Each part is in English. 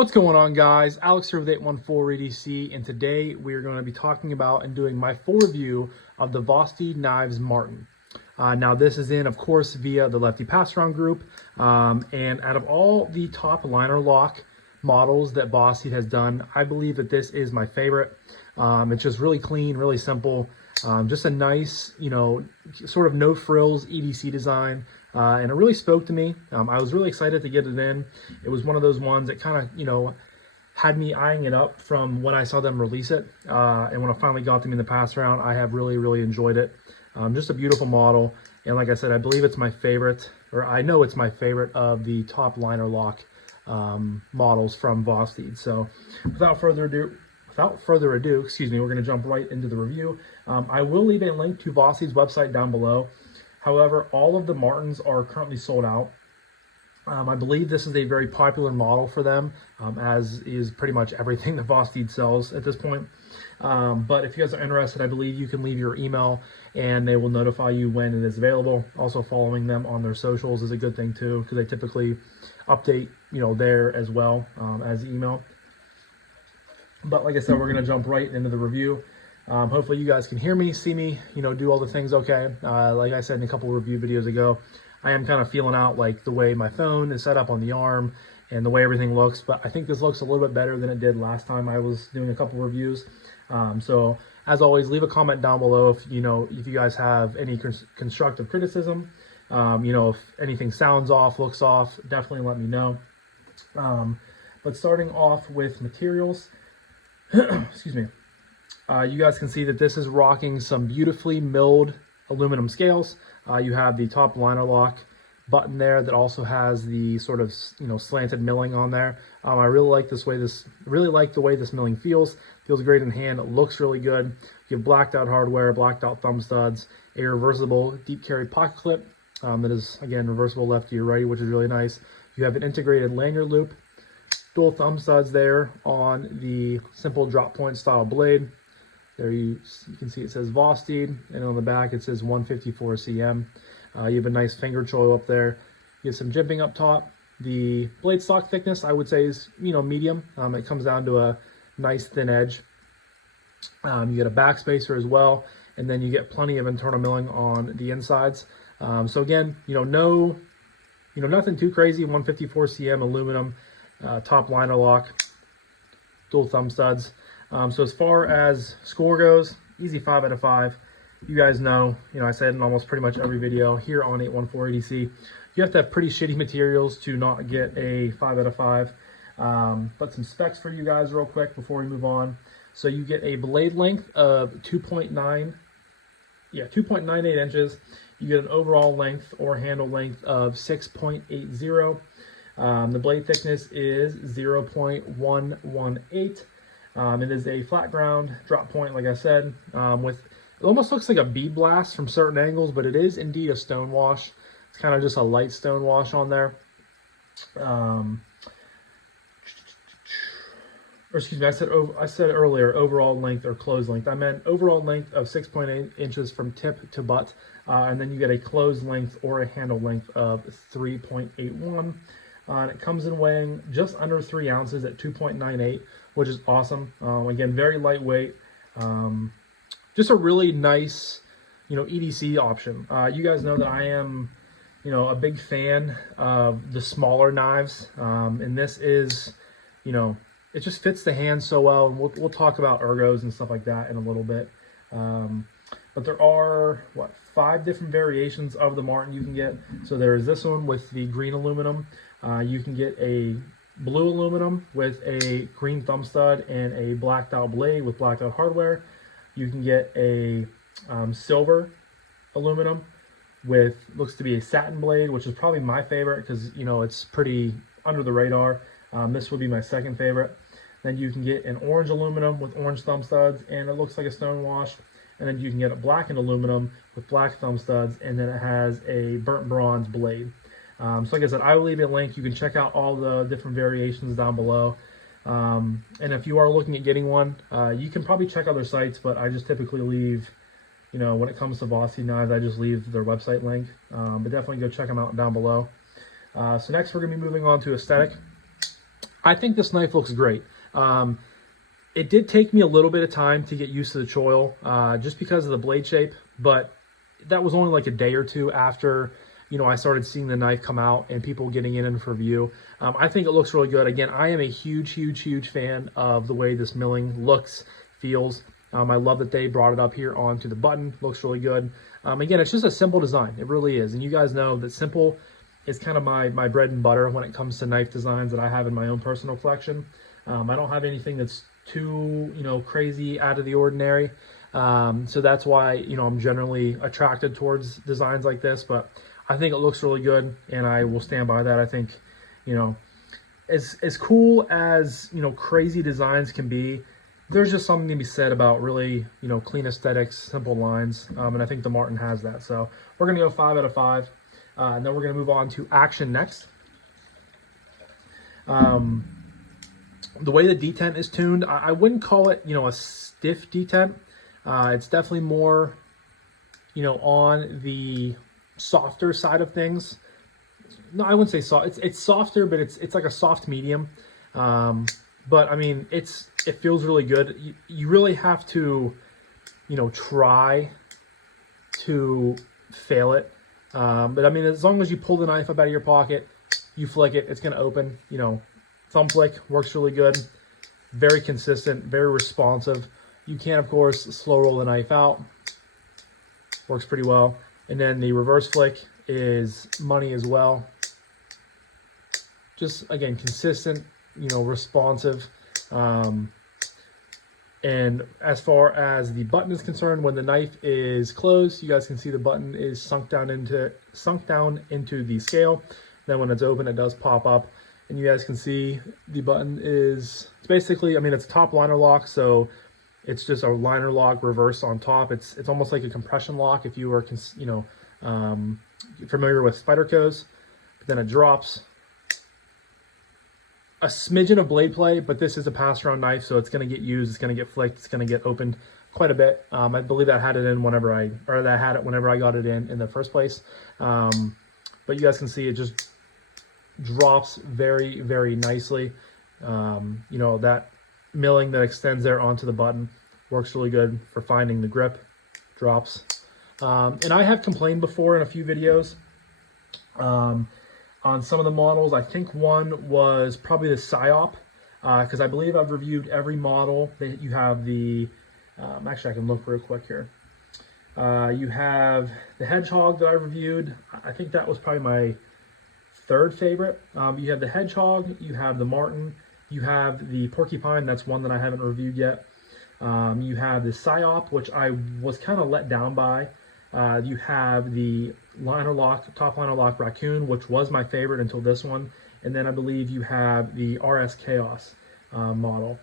What's going on, guys? Alex here with 814 EDC, and today we're going to be talking about and doing my full review of the Vosteed Marten. Now this is in, of course, via the Lefty passaround group, and out of all the top liner lock models that Vosteed has done, I believe that this is my favorite. It's just really clean, really simple, just a nice, sort of no frills EDC design. And it really spoke to me. I was really excited to get it in. It was one of those ones that kind of, had me eyeing it up from when I saw them release it. And when I finally got them in the passaround, I have really, really enjoyed it. Just a beautiful model. And like I said, I believe it's my favorite, or I know it's my favorite of the top liner lock models from Vosteed. So without further ado, excuse me, we're going to jump right into the review. I will leave a link to Vosteed's website down below. However, all of the Martens are currently sold out. I believe this is a very popular model for them, as is pretty much everything that Vosteed sells at this point. But if you guys are interested, I believe you can leave your email and they will notify you when it is available. Also, following them on their socials is a good thing too, because they typically update, there as well as email. But like I said, we're going to jump right into the review. Hopefully you guys can hear me, see me, do all the things okay. Like I said in a couple review videos ago, I am kind of feeling out like the way my phone is set up on the arm and the way everything looks, but I think this looks a little bit better than it did last time I was doing a couple reviews. So as always, leave a comment down below if if you guys have any constructive criticism. If anything sounds off, looks off, definitely let me know. But starting off with materials, excuse me. You guys can see that this is rocking some beautifully milled aluminum scales. You have the top liner lock button there that also has the sort of slanted milling on there. I really like the way this milling feels. Feels great in hand. It looks really good. You have blacked out hardware, blacked out thumb studs, a reversible deep carry pocket clip that is again reversible left to your right, which is really nice. You have an integrated lanyard loop, dual thumb studs there on the simple drop point style blade. There you can see it says Vosteed, and on the back it says 154 cm. You have a nice finger choil up there. You have some jimping up top. The blade stock thickness, I would say, is medium. It comes down to a nice thin edge. You get a back spacer as well, and then you get plenty of internal milling on the insides. So again, nothing too crazy. 154 cm aluminum, top liner lock, dual thumb studs. So as far as score goes, easy 5 out of 5. You guys know, I said in almost pretty much every video here on 814 EDC, you have to have pretty shitty materials to not get a 5 out of 5. But some specs for you guys real quick before we move on. So you get a blade length of 2.98 inches. You get an overall length or handle length of 6.80. The blade thickness is 0.118. It is a flat ground drop point, like I said, with it almost looks like a bead blast from certain angles, but it is indeed a stone wash. It's kind of just a light stone wash on there. Or excuse me, I said earlier overall length or closed length. I meant overall length of 6.8 inches from tip to butt, and then you get a closed length or a handle length of 3.81. And it comes in weighing just under 3 ounces at 2.98, which is awesome. Again, very lightweight. Just a really nice, EDC option. You guys know that I am, a big fan of the smaller knives. And this is, it just fits the hand so well. And we'll talk about ergos and stuff like that in a little bit. But there are, 5 different variations of the Marten you can get. So there is this one with the green aluminum. You can get a blue aluminum with a green thumb stud and a blacked out blade with blacked out hardware. You can get a silver aluminum with looks to be a satin blade, which is probably my favorite because it's pretty under the radar. This would be my second favorite. Then you can get an orange aluminum with orange thumb studs and it looks like a stone wash. And then you can get a blackened aluminum with black thumb studs, and then it has a burnt bronze blade. So like I said, I will leave a link. You can check out all the different variations down below. And if you are looking at getting one, you can probably check other sites, but I just typically leave, when it comes to Vosteed knives, I just leave their website link. But definitely go check them out down below. So next we're going to be moving on to aesthetic. I think this knife looks great. It did take me a little bit of time to get used to the choil, just because of the blade shape, but that was only like a day or two after, you know, I started seeing the knife come out and people getting it in for view. I think it looks really good. Again, I am a huge fan of the way this milling looks, feels. I love that they brought it up here onto the button. Looks really good. Again, it's just a simple design. It really is. And you guys know that simple is kind of my bread and butter when it comes to knife designs that I have in my own personal collection. I don't have anything that's too, you know, crazy out of the ordinary. So that's why, you know, I'm generally attracted towards designs like this, but I think it looks really good and I will stand by that. I think, you know, as cool as, you know, crazy designs can be, there's just something to be said about really, you know, clean aesthetics, simple lines. And I think the Marten has that. So we're going to go 5 out of 5. And then we're going to move on to action next. The way the detent is tuned, I wouldn't call it, you know, a stiff detent. It's definitely more, you know, on the softer side of things. No, I wouldn't say soft. It's softer, but it's like a soft medium. But I mean, it feels really good. You really have to, you know, try to fail it. But I mean, as long as you pull the knife up out of your pocket, you flick it, it's going to open. You know, thumb flick works really good. Very consistent, very responsive. You can, of course, slow roll the knife out. Works pretty well. And then the reverse flick is money as well. Just, again, consistent, you know, responsive. And as far as the button is concerned, when the knife is closed, you guys can see the button is sunk down into the scale. Then when it's open, it does pop up, and you guys can see the button is, it's basically, I mean, it's a top liner lock, so it's just a liner lock reverse on top. It's almost like a compression lock if you were, you know, familiar with Spyderco's. But then it drops. A smidgen of blade play, but this is a pass-around knife, so it's going to get used, it's going to get flicked, it's going to get opened quite a bit. I believe that had it in whenever I got it in the first place. But you guys can see it just drops very nicely. You know, that milling that extends there onto the button works really good for finding the grip. Drops. And I have complained before in a few videos on some of the models. I think one was probably the Psyop, because I believe I've reviewed every model. You have the, actually I can look real quick here. You have the Hedgehog that I reviewed. I think that was probably my third favorite. You have the Hedgehog, you have the Marten, you have the Porcupine, that's one that I haven't reviewed yet. You have the Psyop, which I was kind of let down by. You have the liner lock, top liner lock Raccoon, which was my favorite until this one. And then I believe you have the RS Chaos model.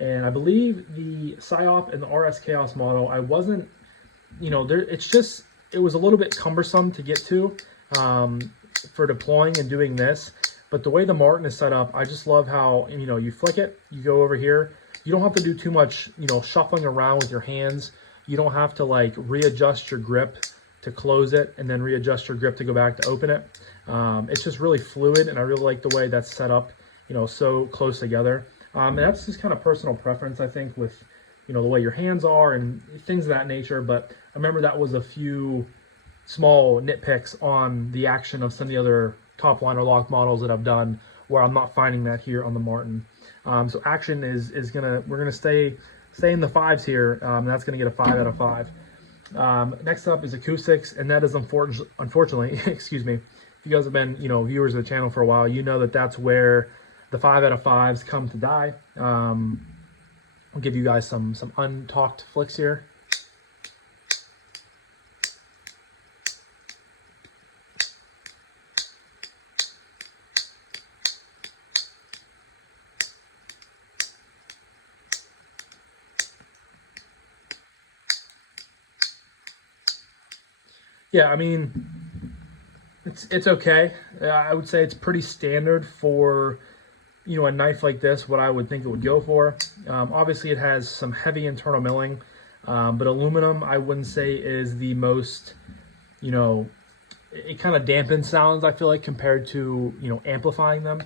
And I believe the Psyop and the RS Chaos model, I wasn't, you know, there. It's just, it was a little bit cumbersome to get to for deploying and doing this. But the way the Marten is set up, I just love how, you know, you flick it, you go over here. You don't have to do too much, you know, shuffling around with your hands. You don't have to like readjust your grip to close it and then readjust your grip to go back to open it. It's just really fluid, and I really like the way that's set up, you know, so close together. And that's just kind of personal preference, I think, with, you know, the way your hands are and things of that nature. But I remember that was a few small nitpicks on the action of some of the other top liner lock models that I've done, where I'm not finding that here on the Marten. So action is we're gonna stay in the 5s here. That's gonna get a 5 out of 5. Next up is acoustics, and that is unfortunately, excuse me, if you guys have been, you know, viewers of the channel for a while, you know that that's where the 5 out of 5s come to die. I'll give you guys some untalked flicks here. Yeah, I mean, it's okay. I would say it's pretty standard for, you know, a knife like this, what I would think it would go for. Obviously, it has some heavy internal milling, but aluminum, I wouldn't say is the most, you know, it kind of dampens sounds, I feel like, compared to, you know, amplifying them.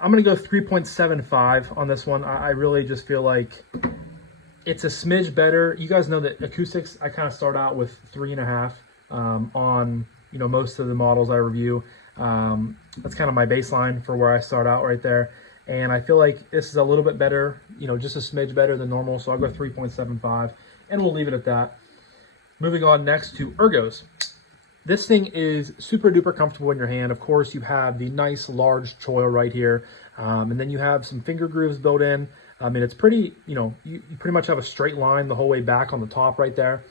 I'm going to go 3.75 on this one. I really just feel like it's a smidge better. You guys know that acoustics, I kind of start out with 3.5 on, you know, most of the models I review. That's kind of my baseline for where I start out right there. And I feel like this is a little bit better, you know, just a smidge better than normal. So I'll go 3.75 and we'll leave it at that. Moving on next to ergos. This thing is super duper comfortable in your hand. Of course, you have the nice large choil right here. And then you have some finger grooves built in. I mean, it's pretty, you know, you pretty much have a straight line the whole way back on the top right there.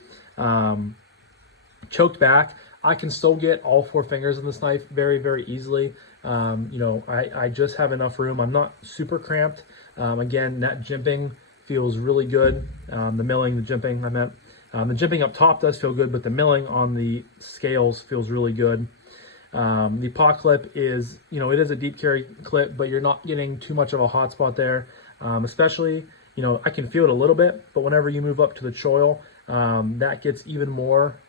Choked back. I can still get all 4 fingers in this knife very, very easily. You know, I just have enough room. I'm not super cramped. Again, that jimping feels really good. The milling, the jimping, I meant. The jimping up top does feel good, but the milling on the scales feels really good. The paw clip is, you know, it is a deep carry clip, but you're not getting too much of a hot spot there. Especially, you know, I can feel it a little bit, but whenever you move up to the choil, that gets even more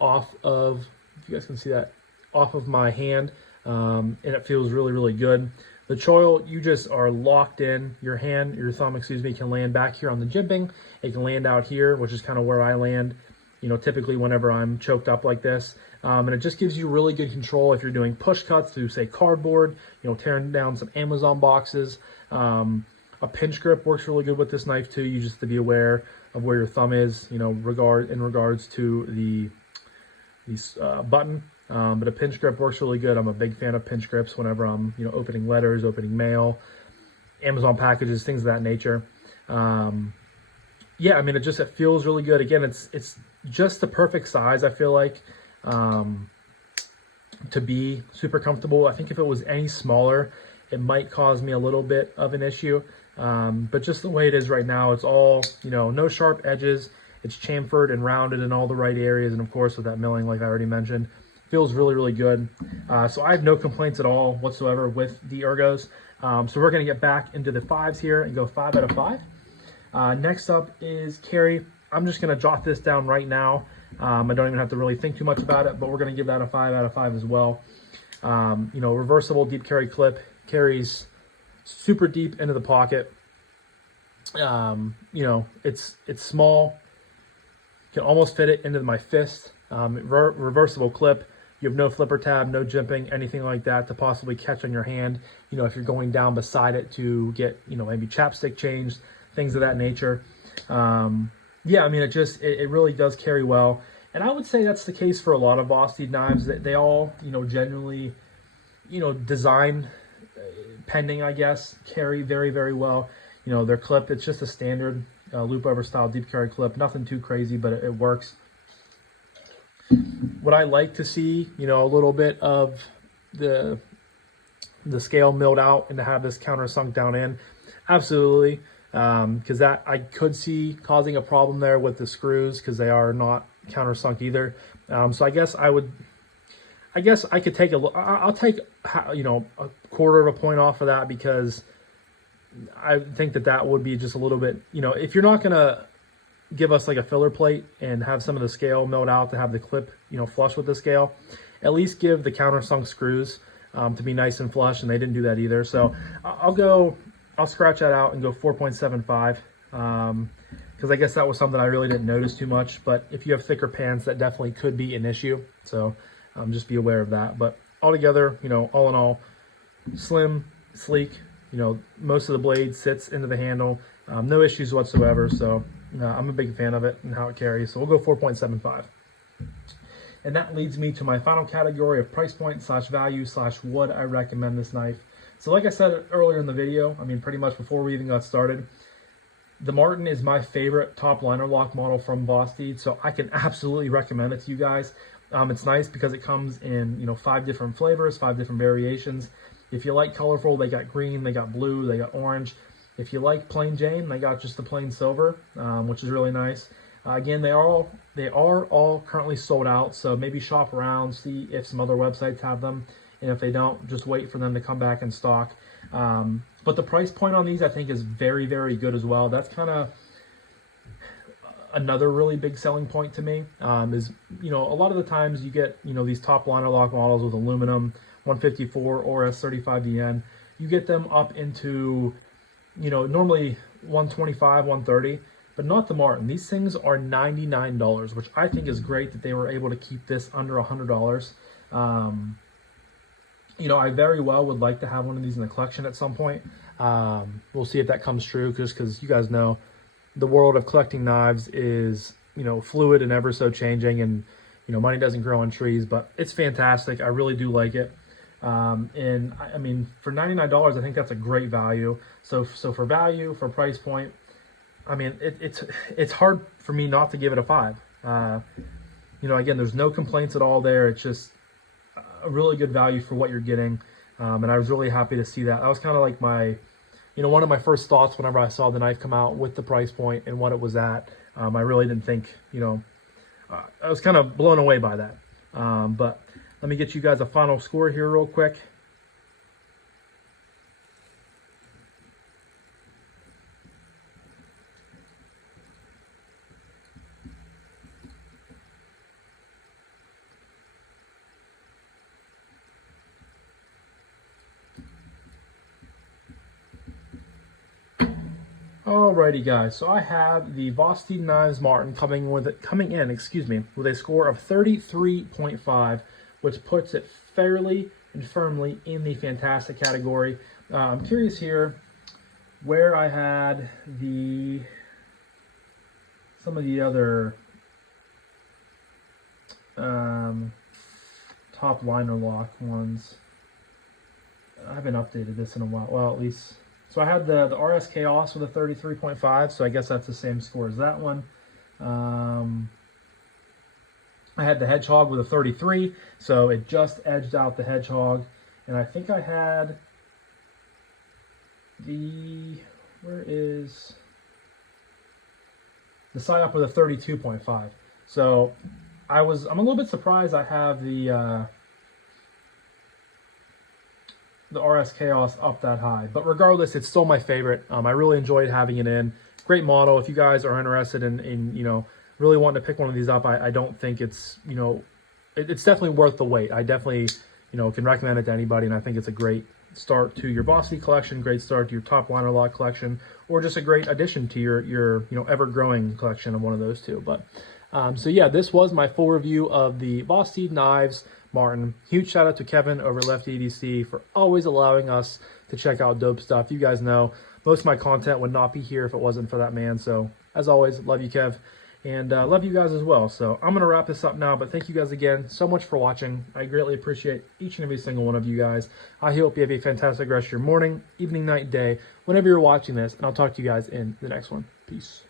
off of, if you guys can see that, off of my hand, and it feels really, really good. The choil, you just are locked in. Your hand, your thumb, excuse me, can land back here on the jimping. It can land out here, which is kind of where I land, you know, typically whenever I'm choked up like this. And it just gives you really good control if you're doing push cuts through, say, cardboard, you know, tearing down some Amazon boxes. A pinch grip works really good with this knife too. You just have to be aware of where your thumb is, you know, in regards to the button. But a pinch grip works really good. I'm a big fan of pinch grips whenever I'm, you know, opening letters, opening mail, Amazon packages, things of that nature. Yeah, I mean, it feels really good. Again, it's just the perfect size, I feel like, to be super comfortable. I think if it was any smaller, it might cause me a little bit of an issue. But just the way it is right now, it's all, you know, no sharp edges. It's chamfered and rounded in all the right areas. And of course, with that milling, like I already mentioned, feels really, really good. So I have no complaints at all whatsoever with the ergos. So we're going to get back into the 5s here and go 5 out of 5. Next up is carry. I'm just going to jot this down right now. I don't even have to really think too much about it, but we're going to give that a 5 out of 5 as well. You know, reversible deep carry clip, carries super deep into the pocket. You know, it's small. Can almost fit it into my fist. Reversible clip. You have no flipper tab, no jimping, anything like that to possibly catch on your hand. You know, if you're going down beside it to get, you know, maybe chapstick changed, things of that nature. Yeah, I mean, it really does carry well. And I would say that's the case for a lot of Vosteed knives. They all, you know, generally, you know, design pending, I guess, carry very, very well. You know, their clip, it's just a standard loop over style deep carry clip. Nothing too crazy, but it works. Would I like to see, you know, a little bit of the scale milled out and to have this counter sunk down in? Absolutely. Because that I could see causing a problem there with the screws because they are not countersunk either. So I guess I could take I'll take, you know, a quarter of a point off of that because I think that would be just a little bit, you know, if you're not going to give us like a filler plate and have some of the scale milled out to have the clip, you know, flush with the scale, at least give the countersunk screws to be nice and flush, and they didn't do that either. So I'll scratch that out and go 4.75 because I guess that was something I really didn't notice too much. But if you have thicker pans, that definitely could be an issue. So just be aware of that. But altogether, you know, all in all, slim, sleek. You know, most of the blade sits into the handle. No issues whatsoever. So I'm a big fan of it and how it carries. So we'll go 4.75. And that leads me to my final category of price point / value / would I recommend this knife. So like I said earlier in the video, I mean, pretty much before we even got started, the Marten is my favorite top liner lock model from Vosteed, so I can absolutely recommend it to you guys. It's nice because it comes in, you know, 5 different flavors, 5 different variations. If you like colorful, they got green, they got blue, they got orange. If you like plain Jane, they got just the plain silver, which is really nice. Again, they are all currently sold out, so maybe shop around, see if some other websites have them. And if they don't, just wait for them to come back in stock. But the price point on these, I think, is very, very good as well. That's kind of another really big selling point to me. Is, you know, a lot of the times you get, you know, these top liner lock models with aluminum, 154 or S35VN. you get them up into, you know, normally 125, 130, but not the Marten. These things are $99, which I think is great that they were able to keep this under $100. You know, I very well would like to have one of these in the collection at some point. We'll see if that comes true, just because you guys know the world of collecting knives is, you know, fluid and ever so changing, and, you know, money doesn't grow on trees, but it's fantastic. I really do like it. And I mean, for $99, I think that's a great value. So for value, for price point, I mean, it's hard for me not to give it a 5. You know, again, there's no complaints at all there. It's just a really good value for what you're getting. And I was really happy to see that. That was kind of like my, you know, one of my first thoughts whenever I saw the knife come out with the price point and what it was at. I really didn't think, you know, I was kind of blown away by that. But let me get you guys a final score here real quick. Alrighty guys, so I have the Vosteed Marten coming in, with a score of 33.5, which puts it fairly and firmly in the fantastic category. I'm curious here where I had some of the other top liner lock ones. I haven't updated this in a while. Well, at least. So I had the RS Chaos with a 33.5, so I guess that's the same score as that one. I had the Hedgehog with a 33, so it just edged out the Hedgehog. And I think I had where is the Psyop with a 32.5. So I'm a little bit surprised I have the RS Chaos up that high, but regardless, it's still my favorite. I really enjoyed having it in. Great model. If you guys are interested in you know, really wanting to pick one of these up, I don't think it's, you know, it's definitely worth the wait. I definitely, you know, can recommend it to anybody, and I think it's a great start to your Vosteed collection, great start to your top liner lock collection, or just a great addition to your you know, ever-growing collection of one of those two. But so yeah, this was my full review of the Vosteed Marten. Huge shout out to Kevin over Lefty EDC for always allowing us to check out dope stuff. You guys know most of my content would not be here if it wasn't for that man. So as always, love you, Kev, and love you guys as well. So I'm gonna wrap this up now, but thank you guys again so much for watching. I greatly appreciate each and every single one of you guys. I hope you have a fantastic rest of your morning, evening, night, day, whenever you're watching this, and I'll talk to you guys in the next one. Peace.